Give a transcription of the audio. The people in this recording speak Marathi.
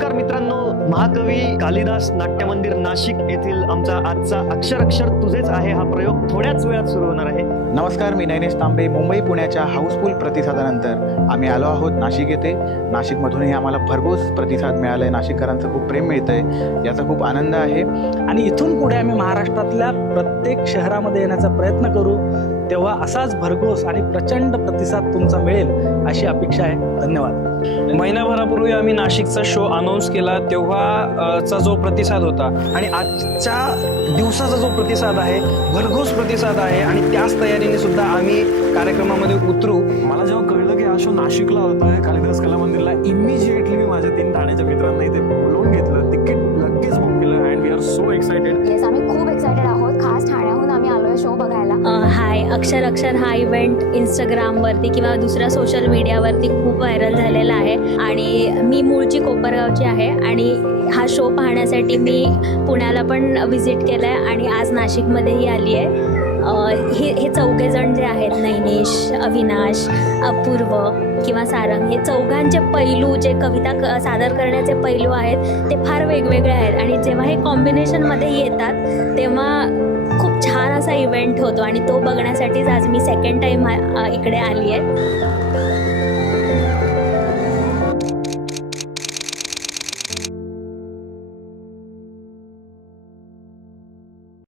नमस्कार मित्रांनो, महाकवी कालिदास नाट्य मंदिर नाशिक येथील आमचा आजचा अक्षर तुझेच आहे हा प्रयोग थोड्याच वेळात सुरू होणार आहे. नमस्कार, मी नैनेश तांबे. मुंबई पुण्याच्या हाऊसफुल प्रतिसादानंतर आम्ही आलो आहोत नाशिक येथे. नाशिकमधूनही आम्हाला भरघोस प्रतिसाद मिळाला आहे. नाशिककरांचं खूप प्रेम मिळतं आहे, याचा खूप आनंद आहे. आणि इथून पुढे आम्ही महाराष्ट्रातल्या प्रत्येक शहरामध्ये येण्याचा प्रयत्न करू. तेव्हा असाच भरघोस आणि प्रचंड प्रतिसाद तुमचा मिळेल अशी अपेक्षा आहे. धन्यवाद. महिनाभरापूर्वी आम्ही नाशिकचा शो अनाऊन्स केला तेव्हा चा जो प्रतिसाद होता आणि आजच्या दिवसाचा जो प्रतिसाद आहे भरघोस प्रतिसाद आहे आणि त्याच तयारीने सुद्धा आम्ही कार्यक्रमामध्ये उतरू. मला जेव्हा कळलं की हा शो नाशिकला होतोय कालिदास कला मंदिरला, इमिजिएटली मी माझ्या 3 ठाण्याच्या मित्रांना इथे बोलवून घेतलं, तिकीट लगेच बुक केलं and we are so excited. Yes, आम्ही खूप एक्सायटेड आहोत. खास ठाण्याहून आम्ही आलोय शो बघायला. हाय, अक्षर हा इव्हेंट इंस्टाग्रामवरती किंवा दुसऱ्या सोशल मीडियावरती खूप व्हायरल झालेला आहे आणि मी मूळची कोपरगावची आहे आणि हा शो पाहण्यासाठी मी पुण्याला पण व्हिजिट केलं आहे आणि आज नाशिकमध्येही आली आहे. हे चौघेजण जे आहेत, नैनेश, अविनाश, अपूर्व किंवा सारंग, हे चौघांचे पैलू जे कविता सादर करण्याचे पैलू आहेत ते फार वेगवेगळे आहेत आणि जेव्हा हे कॉम्बिनेशनमध्ये येतात तेव्हा खूप छान असा इव्हेंट होतो आणि तो बघण्यासाठीच आज मी सेकंड टाईम इकडे आली आहे.